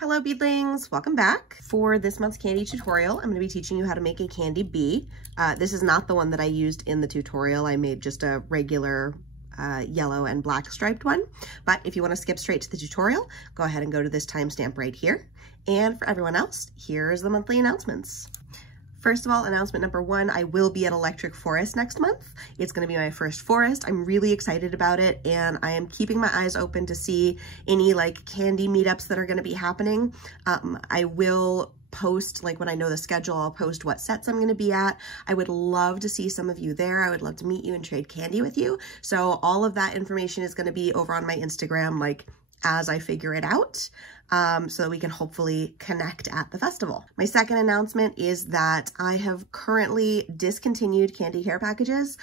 Hello beadlings, welcome back. For this month's candy tutorial, I'm going to be teaching you how to make a candy bee. This is not the one that I used in the tutorial. I made just a regular yellow and black striped one. But if you want to skip straight to the tutorial, go ahead and go to this timestamp right here. And for everyone else, here's the monthly announcements. First of all, announcement number one, I will be at Electric Forest next month. It's going to be my first forest. I'm really excited about it, and I am keeping my eyes open to see any like candy meetups that are going to be happening. I will post, like when I know the schedule, I'll post what sets I'm going to be at. I would love to see some of you there. I would love to meet you and trade candy with you. So all of that information is going to be over on my Instagram, like as I figure it out. So that we can hopefully connect at the festival. My second announcement is that I have currently discontinued candy hair packages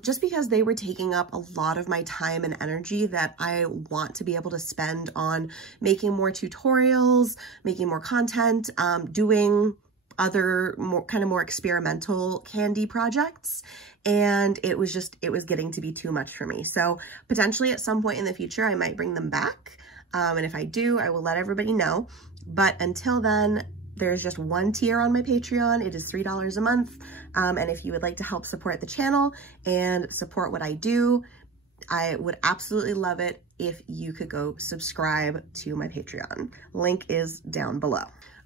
just because they were taking up a lot of my time and energy that I want to be able to spend on making more tutorials, making more content, doing other more experimental candy projects. And it was getting to be too much for me. So potentially at some point in the future, I might bring them back. And if I do, I will let everybody know. But until then, there's just one tier on my Patreon. It is $3 a month. And if you would like to help support the channel and support what I do, I would absolutely love it if you could go subscribe to my Patreon. Link is down below.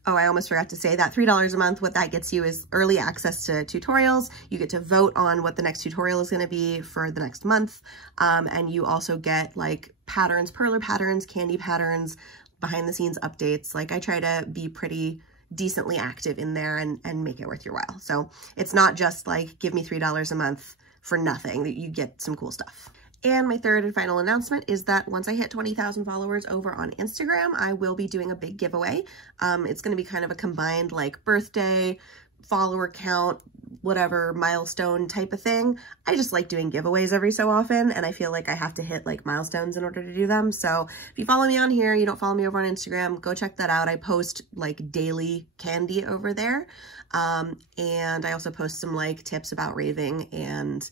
Oh, I almost forgot to say that $3 a month, what that gets you is early access to tutorials. You get to vote on what the next tutorial is going to be for the next month. And you also get like patterns, perler patterns, candy patterns, behind the scenes updates. Like I try to be pretty decently active in there and make it worth your while. So it's not just like, give me $3 a month for nothing, that you get some cool stuff. And my third and final announcement is that once I hit 20,000 followers over on Instagram, I will be doing a big giveaway. It's going to be kind of a combined like birthday, follower count, whatever milestone type of thing. I just like doing giveaways every so often, and I feel like I have to hit like milestones in order to do them. So if you follow me on here, you don't follow me over on Instagram, go check that out. I post like daily candy over there. And I also post some like tips about raving and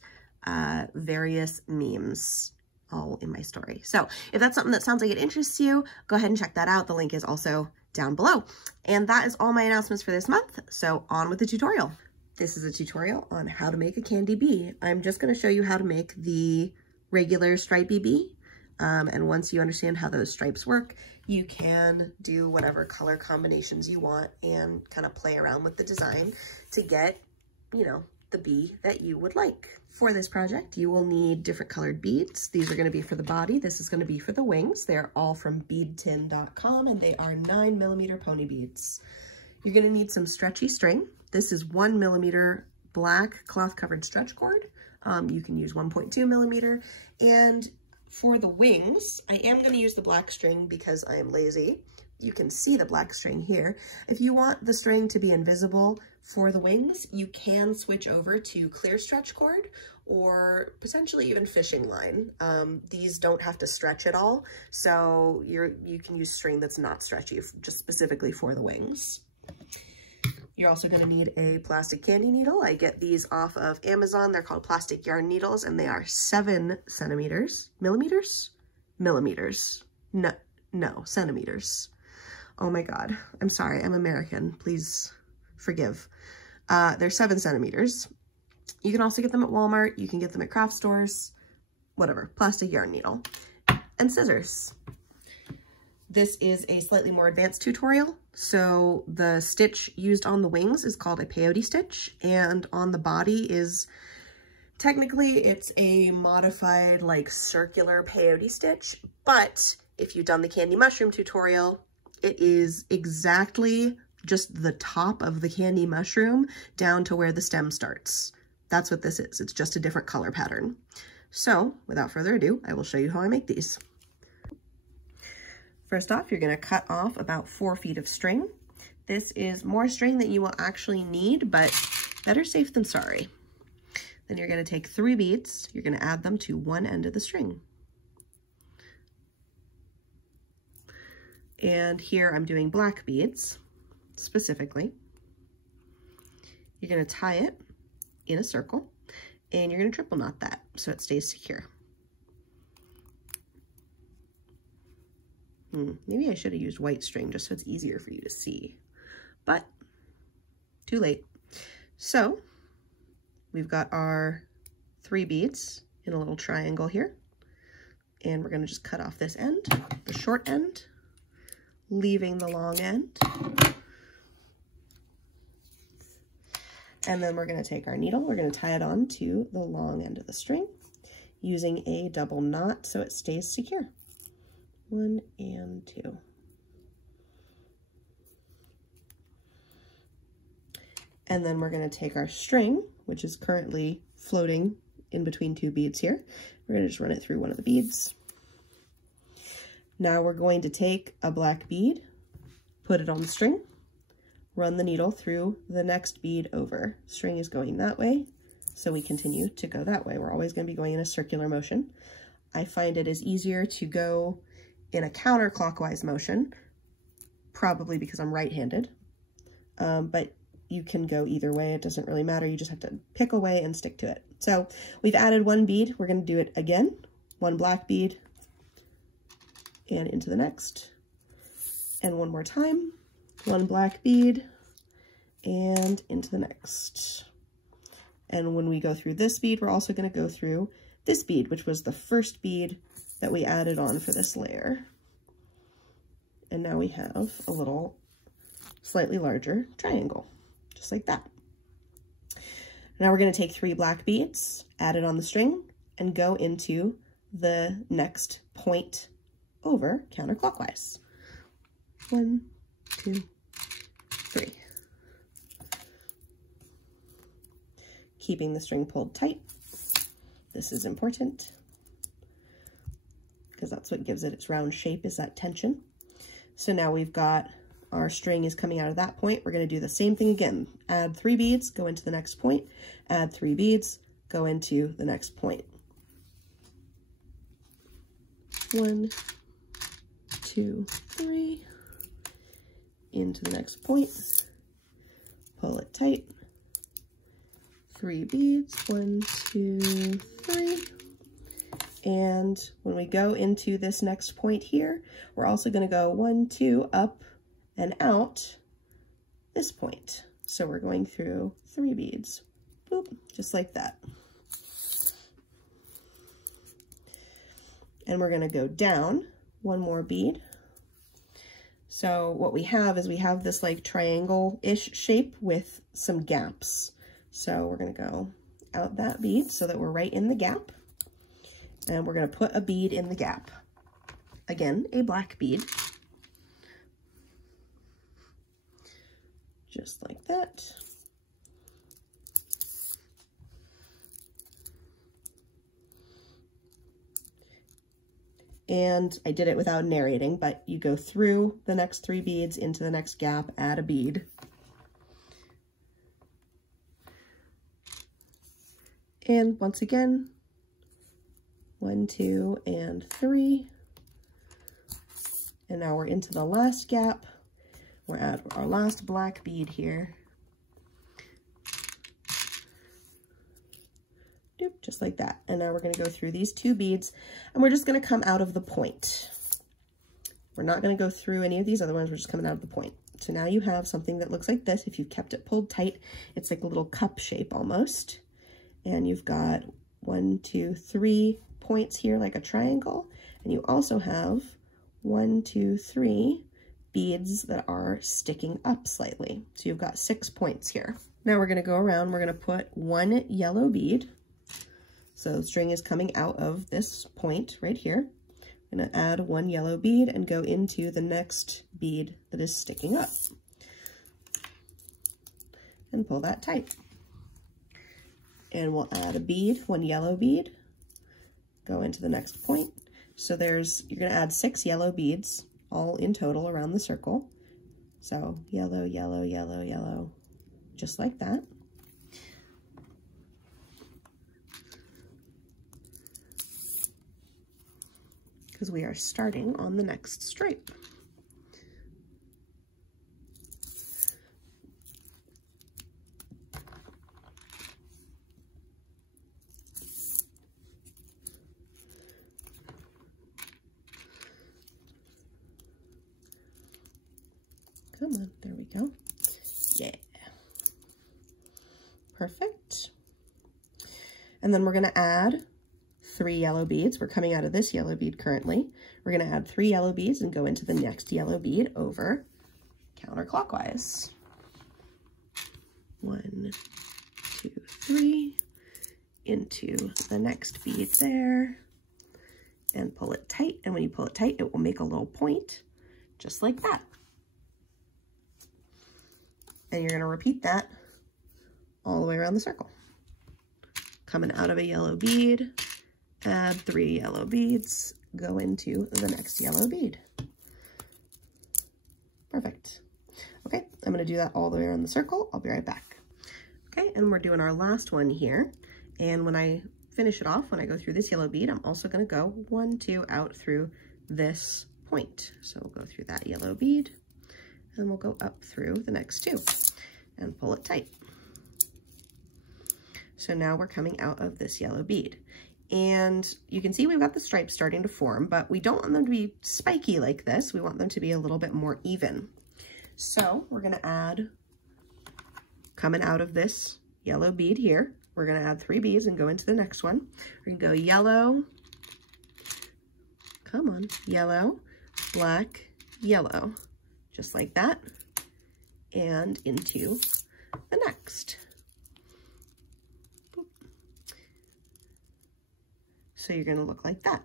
various memes all in my story. So if that's something that sounds like it interests you, go ahead and check that out. The link is also down below. And that is all my announcements for this month. So on with the tutorial. This is a tutorial on how to make a candy bee. I'm just going to show you how to make the regular stripey bee. And once you understand how those stripes work, you can do whatever color combinations you want and kind of play around with the design to get, you know, the bee that you would like. For this project, you will need different colored beads. These are going to be for the body. This is going to be for the wings. They're all from beadtin.com, and they are 9mm pony beads. You're going to need some stretchy string. This is 1mm black cloth covered stretch cord. You can use 1.2mm. And for the wings, I am going to use the black string because I am lazy. You can see the black string here. If you want the string to be invisible for the wings, you can switch over to clear stretch cord or potentially even fishing line. These don't have to stretch at all, so you can use string that's not stretchy, just specifically for the wings. You're also going to need a plastic candy needle. I get these off of Amazon. They're called plastic yarn needles, and they are 7 centimeters. Millimeters? Millimeters. No, centimeters. Oh my God. I'm sorry. I'm American. Please forgive. They're 7 centimeters. You can also get them at Walmart. You can get them at craft stores, whatever. Plastic yarn needle and scissors. This is a slightly more advanced tutorial. So the stitch used on the wings is called a Peyote Stitch, and on the body is, technically it's a modified like circular Peyote Stitch, but if you've done the candy mushroom tutorial, it is exactly just the top of the candy mushroom down to where the stem starts. That's what this is. It's just a different color pattern. So without further ado, I will show you how I make these. First off, you're going to cut off about 4 feet of string. This is more string than you will actually need, but better safe than sorry. Then you're going to take 3 beads. You're going to add them to one end of the string. And here I'm doing black beads specifically. You're going to tie it in a circle, and you're going to triple knot that so it stays secure. Maybe I should have used white string just so it's easier for you to see, but too late. So we've got our 3 beads in a little triangle here, and we're going to just cut off this end, the short end, leaving the long end. And then we're going to take our needle, we're going to tie it on to the long end of the string using a double knot so it stays secure. 1 and 2. And then we're going to take our string, which is currently floating in between 2 beads here. We're going to just run it through one of the beads. Now we're going to take a black bead, put it on the string, run the needle through the next bead over. String is going that way, so we continue to go that way. We're always going to be going in a circular motion. I find it is easier to go in a counterclockwise motion, probably because I'm right-handed, but you can go either way. It doesn't really matter. You just have to pick a way and stick to it. So we've added 1 bead. We're going to do it again. 1 black bead and into the next. And one more time. 1 black bead and into the next. And when we go through this bead, we're also going to go through this bead, which was the first bead that we added on for this layer. And now we have a little slightly larger triangle, just like that. Now we're going to take 3 black beads, add it on the string, and go into the next point over counterclockwise. 1, 2, 3. Keeping the string pulled tight. This is important because that's what gives it its round shape, is that tension. So now we've got our string is coming out of that point. We're going to do the same thing again. Add 3 beads, go into the next point. Add 3 beads, go into the next point. 1, 2, 3. Into the next point. Pull it tight. 3 beads, 1, 2, 3. And when we go into this next point here, we're also going to go 1, 2, up and out this point. So we're going through 3 beads, boop, just like that. And we're going to go down 1 more bead. So what we have is we have this like triangle-ish shape with some gaps. So we're going to go out that bead so that we're right in the gap. And we're going to put a bead in the gap. Again, a black bead. Just like that. And I did it without narrating, but you go through the next 3 beads into the next gap, add a bead. And once again, 1, 2, and 3. And now we're into the last gap. We're at our last black bead here. Doop, just like that. And now we're going to go through these 2 beads, and we're just going to come out of the point. We're not going to go through any of these other ones. We're just coming out of the point. So now you have something that looks like this. If you've kept it pulled tight, it's like a little cup shape almost. And you've got 1, 2, 3 points here like a triangle, and you also have 1, 2, 3 beads that are sticking up slightly. So you've got 6 points here. Now we're going to go around, we're going to put 1 yellow bead. So the string is coming out of this point right here. I'm going to add 1 yellow bead and go into the next bead that is sticking up. And pull that tight. And we'll add a bead, 1 yellow bead, go into the next point. So you're going to add 6 yellow beads, all in total around the circle. So yellow, yellow, yellow, yellow, just like that. Because we are starting on the next stripe. Come on, there we go. Yeah. Perfect. And then we're going to add 3 yellow beads. We're coming out of this yellow bead currently. We're going to add 3 yellow beads and go into the next yellow bead over counterclockwise. 1, 2, 3, into the next bead there, and pull it tight. And when you pull it tight, it will make a little point, just like that. And you're going to repeat that all the way around the circle. Coming out of a yellow bead, add 3 yellow beads, go into the next yellow bead. Perfect. Okay, I'm going to do that all the way around the circle. I'll be right back. Okay, and we're doing our last one here. And when I finish it off, when I go through this yellow bead, I'm also going to go 1, 2 out through this point. So we'll go through that yellow bead, and we'll go up through the next 2 and pull it tight. So now we're coming out of this yellow bead. And you can see we've got the stripes starting to form, but we don't want them to be spiky like this. We want them to be a little bit more even. So we're going to add, coming out of this yellow bead here, we're going to add 3 beads and go into the next one. We're going to go yellow, come on, yellow, black, yellow, just like that, and into the next. Boop. So you're going to look like that.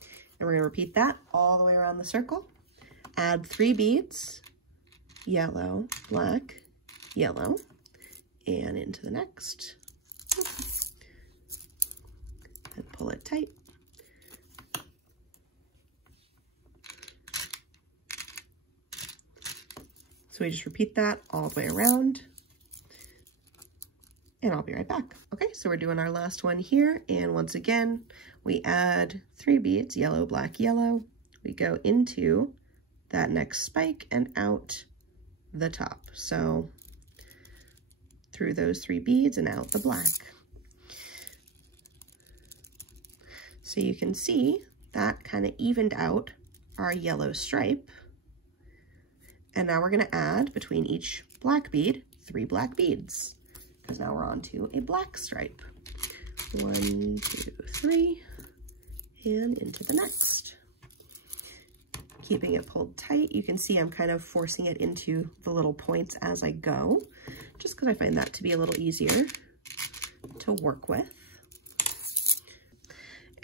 And we're going to repeat that all the way around the circle. Add 3 beads, yellow, black, yellow, and into the next. And pull it tight. So we just repeat that all the way around, and I'll be right back. Okay, so we're doing our last one here, and once again, we add 3 beads, yellow, black, yellow. We go into that next spike and out the top. So through those 3 beads and out the black. So you can see that kind of evened out our yellow stripe. And now we're going to add between each black bead 3 black beads, because now we're on to a black stripe. 1, 2, 3, and into the next. Keeping it pulled tight, you can see I'm kind of forcing it into the little points as I go, just because I find that to be a little easier to work with.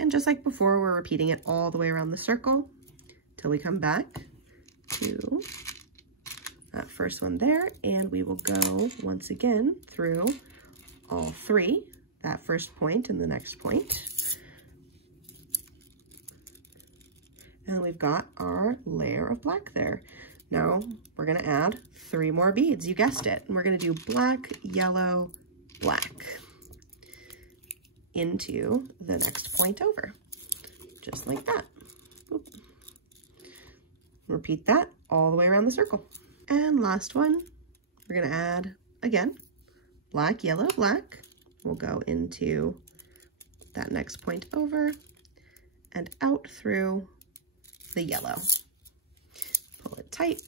And just like before, we're repeating it all the way around the circle till we come back to that first one there, and we will go once again through all 3, that first point and the next point. And we've got our layer of black there. Now we're going to add 3 more beads, you guessed it, and we're going to do black, yellow, black into the next point over, just like that. Boop. Repeat that all the way around the circle. And last one, we're going to add, again, black, yellow, black. We'll go into that next point over and out through the yellow. Pull it tight.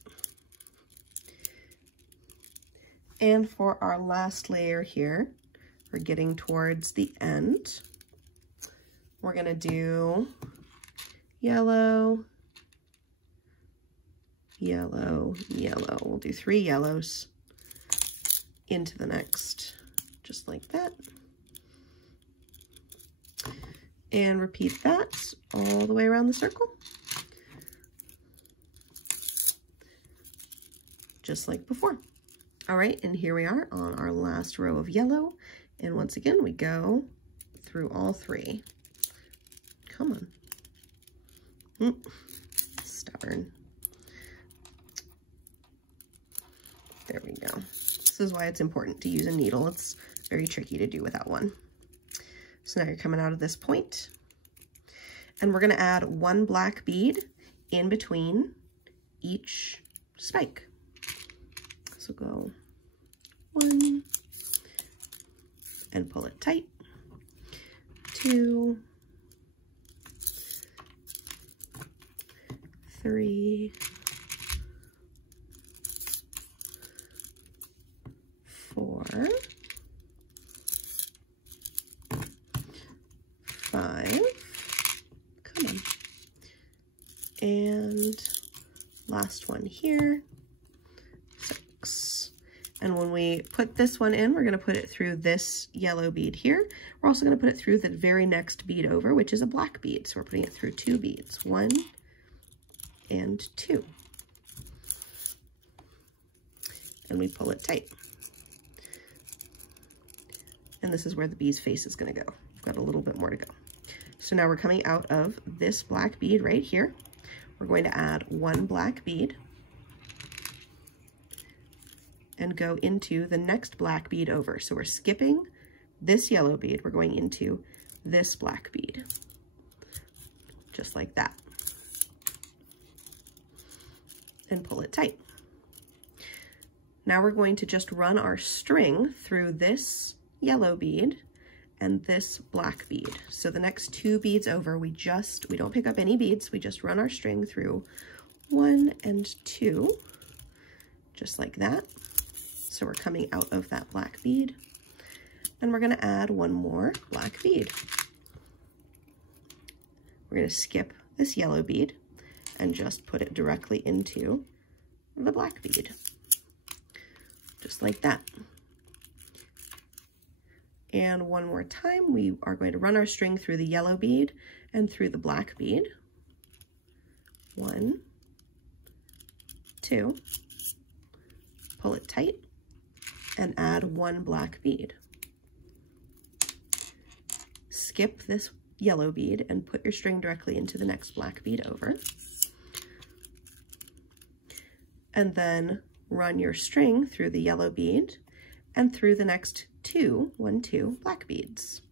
And for our last layer here, we're getting towards the end. We're going to do yellow, yellow, yellow. We'll do 3 yellows into the next, just like that. And repeat that all the way around the circle, just like before. All right, and here we are on our last row of yellow. And once again, we go through all 3. Come on. Stubborn. There we go. This is why it's important to use a needle. It's very tricky to do without one. So now you're coming out of this point, and we're going to add 1 black bead in between each spike. So go 1 and pull it tight, 2, 3, and last one here, 6. And when we put this one in, we're going to put it through this yellow bead here. We're also going to put it through the very next bead over, which is a black bead. So we're putting it through 2 beads, 1 and 2. And we pull it tight. And this is where the bee's face is going to go. We've got a little bit more to go. So now we're coming out of this black bead right here. We're going to add 1 black bead and go into the next black bead over. So we're skipping this yellow bead. We're going into this black bead, just like that, and pull it tight. Now we're going to just run our string through this yellow bead and this black bead. So the next 2 beads over, we don't pick up any beads, we just run our string through 1 and 2, just like that. So we're coming out of that black bead, and we're gonna add 1 more black bead. We're gonna skip this yellow bead and just put it directly into the black bead, just like that. And one more time, we are going to run our string through the yellow bead and through the black bead. 1, 2, pull it tight, and add 1 black bead. Skip this yellow bead and put your string directly into the next black bead over. And then run your string through the yellow bead and through the next 1, 2 black beads.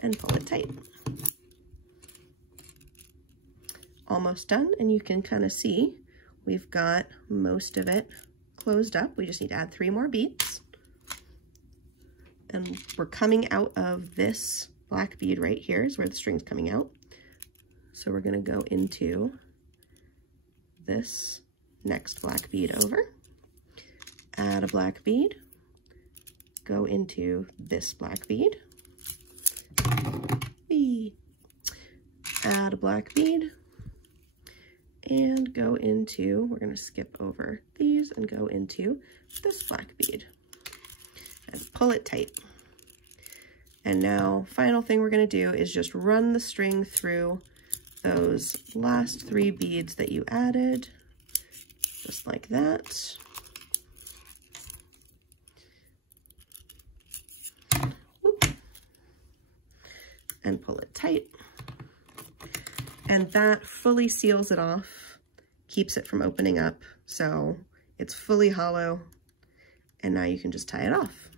And pull it tight. Almost done, and you can kind of see we've got most of it closed up. We just need to add 3 more beads. And we're coming out of this black bead right here is where the string's coming out. So we're going to go into this next black bead over, add a black bead, go into this black bead, add a black bead, and go into, we're going to skip over these and go into this black bead and pull it tight. And now, final thing we're going to do is just run the string through those last 3 beads that you added, just like that. Whoop. And pull it tight. And that fully seals it off, keeps it from opening up, so it's fully hollow, and now you can just tie it off.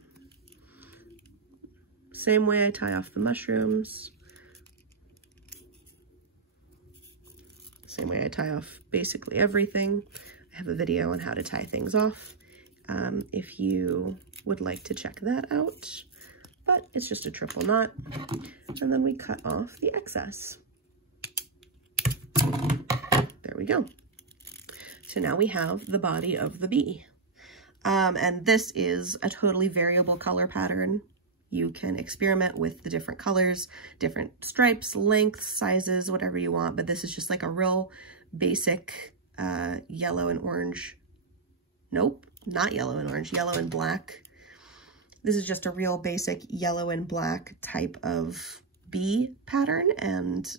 Same way I tie off the mushrooms. Same way I tie off basically everything. I have a video on how to tie things off if you would like to check that out. But it's just a triple knot, and then we cut off the excess. There we go. So now we have the body of the bee. And this is a totally variable color pattern. You can experiment with the different colors, different stripes, lengths, sizes, whatever you want, but this is just like a real basic yellow and orange. Nope, not yellow and orange, yellow and black. This is just a real basic yellow and black type of bee pattern, and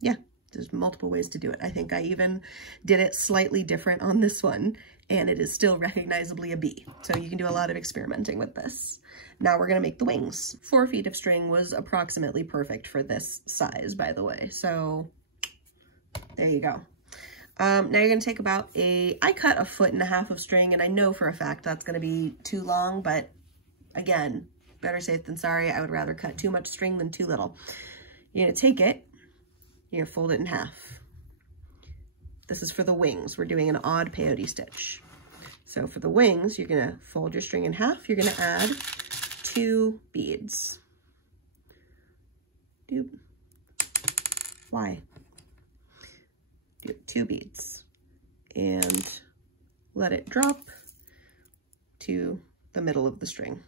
yeah, there's multiple ways to do it. I think I even did it slightly different on this one, and it is still recognizably a bee. So you can do a lot of experimenting with this. Now we're gonna make the wings. 4 feet of string was approximately perfect for this size, by the way. So there you go. Now you're gonna take about I cut 1.5 feet of string, and I know for a fact that's gonna be too long, but again, better safe than sorry. I would rather cut too much string than too little. You're gonna take it, you're gonna fold it in half. This is for the wings. We're doing an odd peyote stitch. So for the wings, you're gonna fold your string in half. You're gonna add 2 beads. Doop. Why? Do 2 beads and let it drop to the middle of the string,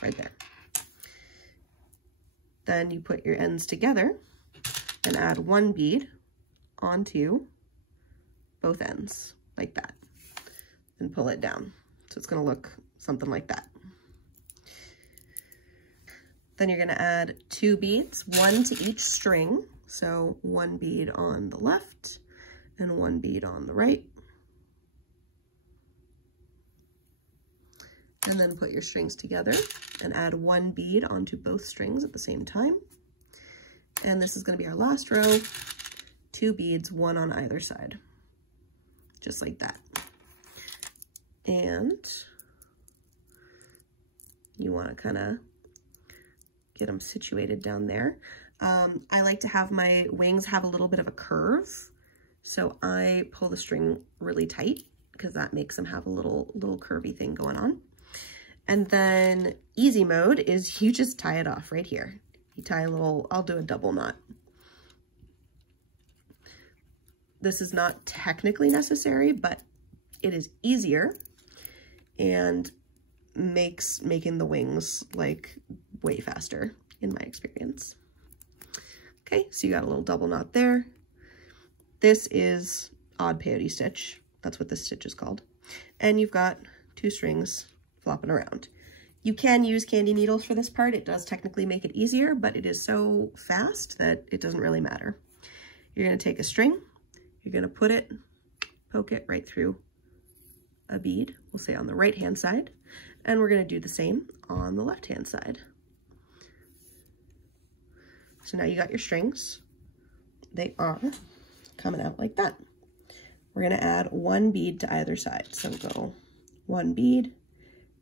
right there. Then you put your ends together and add one bead onto both ends, like that, and pull it down. So it's gonna look something like that. Then you're gonna add 2 beads, 1 to each string. So 1 bead on the left and 1 bead on the right. And then put your strings together and add 1 bead onto both strings at the same time. And this is gonna be our last row, 2 beads, 1 on either side, just like that. And you wanna kinda get them situated down there. I like to have my wings have a little bit of a curve. So I pull the string really tight because that makes them have a little curvy thing going on. And then easy mode is you just tie it off right here. You tie a little, I'll do a double knot. This is not technically necessary, but it is easier and makes making the wings like way faster in my experience. Okay, so you got a little double knot there. This is odd peyote stitch. That's what this stitch is called. And you've got 2 strings flopping around. You can use candy needles for this part. It does technically make it easier, but it is so fast that it doesn't really matter. You're gonna take a string, you're gonna put it, poke it right through a bead, we'll say on the right-hand side, and we're gonna do the same on the left-hand side. So now you got your strings. They are coming out like that. We're gonna add 1 bead to either side. So we'll go 1 bead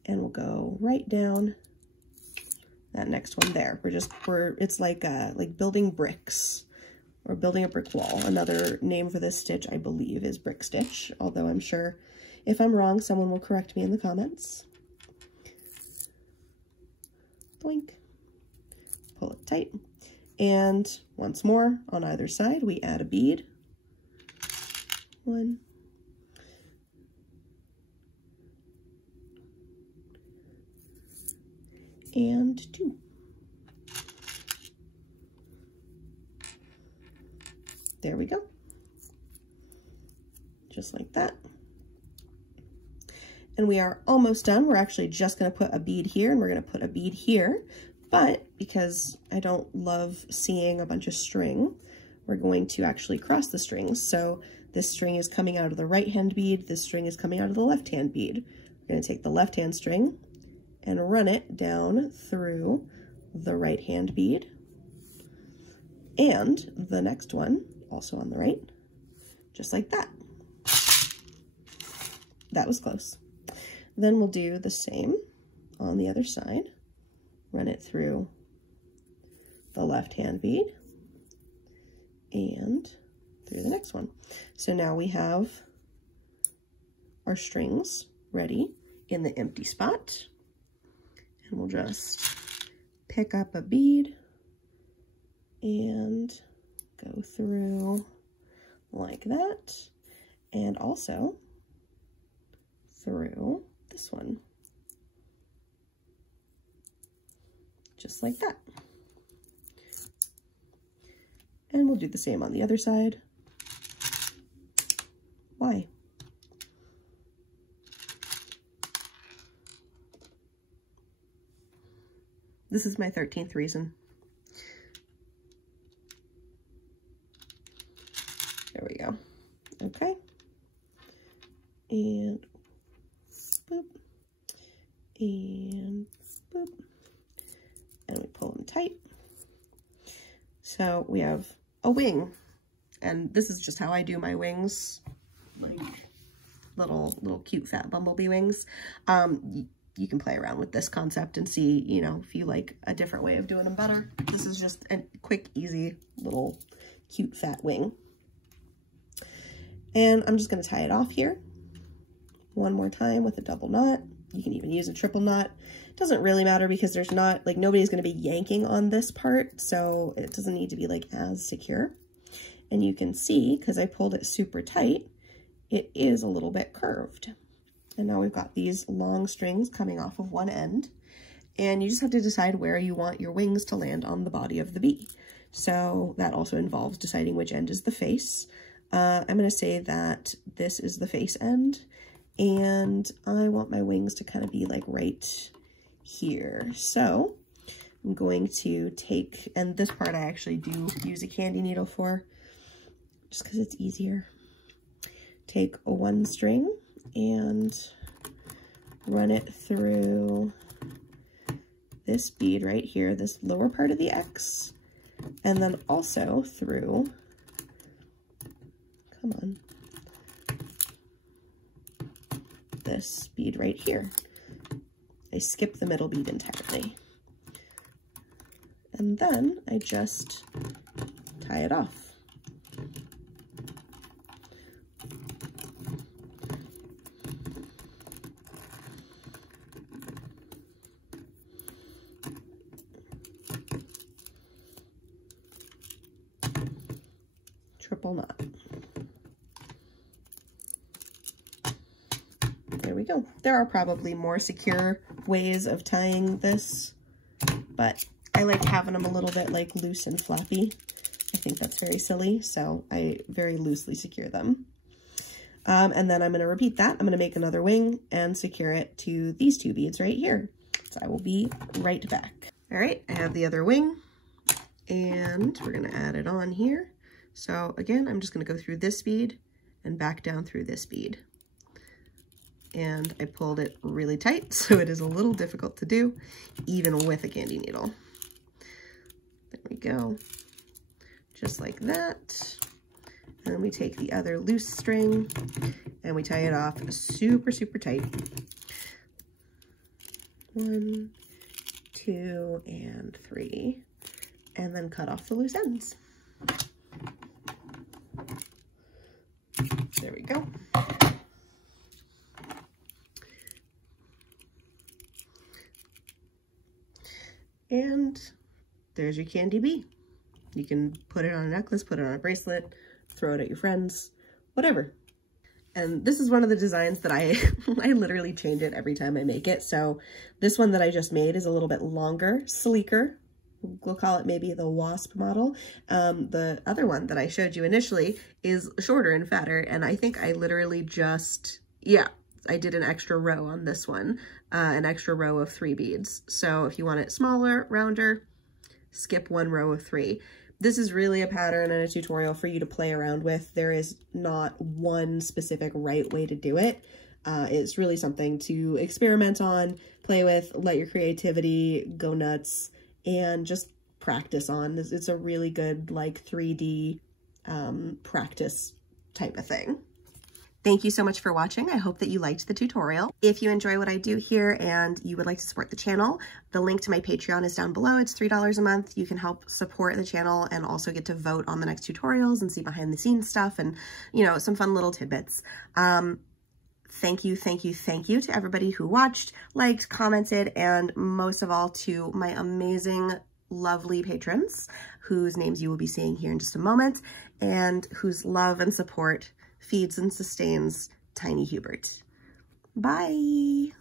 and we'll go right down that next one there. It's like building bricks or building a brick wall. Another name for this stitch, I believe, is brick stitch, although I'm sure if I'm wrong, someone will correct me in the comments. Blink, pull it tight. And once more, on either side, we add a bead. 1. And 2. There we go. Just like that. And we are almost done. We're actually just going to put a bead here and we're going to put a bead here. But because I don't love seeing a bunch of string, we're going to actually cross the strings. So this string is coming out of the right-hand bead, this string is coming out of the left-hand bead. We're going to take the left-hand string and run it down through the right-hand bead and the next one, also on the right, just like that. That was close. Then we'll do the same on the other side. Run it through the left-hand bead and through the next one. So now we have our strings ready in the empty spot. And we'll just pick up a bead and go through like that, and also through this one. Just like that. And we'll do the same on the other side. Why? This is my 13th reason. There we go. Okay. And boop. And boop. And we pull them tight. So we have a wing, and this is just how I do my wings, like little cute fat bumblebee wings. You can play around with this concept and see, you know, if you like a different way of doing them better. This is just a quick, easy little cute fat wing. And I'm just going to tie it off here one more time with a double knot. You can even use a triple knot. It doesn't really matter because there's not, like, nobody's going to be yanking on this part, so it doesn't need to be like as secure. And you can see, because I pulled it super tight, it is a little bit curved. And now we've got these long strings coming off of one end. And you just have to decide where you want your wings to land on the body of the bee. So that also involves deciding which end is the face. I'm going to say that this is the face end, and I want my wings to kind of be like right here. So I'm going to take, and this part I actually do use a candy needle for, just because it's easier. Take a one string and run it through this bead right here, this lower part of the X, and then also through, come on, this bead right here. I skip the middle bead entirely. And then I just tie it off. Triple knot. There we go. There are probably more secure ways of tying this, but I like having them a little bit like loose and flappy. I think that's very silly, so I very loosely secure them. And then I'm going to repeat that. I'm going to make another wing and secure it to these two beads right here. So I will be right back. All right, I have the other wing, and we're going to add it on here. So again, I'm just going to go through this bead and back down through this bead. And I pulled it really tight, so it is a little difficult to do, even with a candy needle. There we go. Just like that. And then we take the other loose string and we tie it off super, super tight. 1, 2, and 3. And then cut off the loose ends. There we go. And there's your candy bee. You can put it on a necklace, put it on a bracelet, throw it at your friends, whatever. And this is one of the designs that I literally change it every time I make it. So this one that I just made is a little bit longer, sleeker. We'll call it maybe the wasp model. The other one that I showed you initially is shorter and fatter, and I think I literally just, yeah, I did an extra row on this one, an extra row of 3 beads. So if you want it smaller, rounder, skip 1 row of 3. This is really a pattern and a tutorial for you to play around with. There is not one specific right way to do it. It's really something to experiment on, play with, let your creativity go nuts, and just practice on. It's a really good like 3D practice type of thing. Thank you so much for watching. I hope that you liked the tutorial. If you enjoy what I do here and you would like to support the channel, the link to my Patreon is down below. It's $3 a month. You can help support the channel and also get to vote on the next tutorials and see behind the scenes stuff and, you know, some fun little tidbits. Thank you to everybody who watched, liked, commented, and most of all to my amazing, lovely patrons, whose names you will be seeing here in just a moment, and whose love and support feeds and sustains Tiny Hubert. Bye!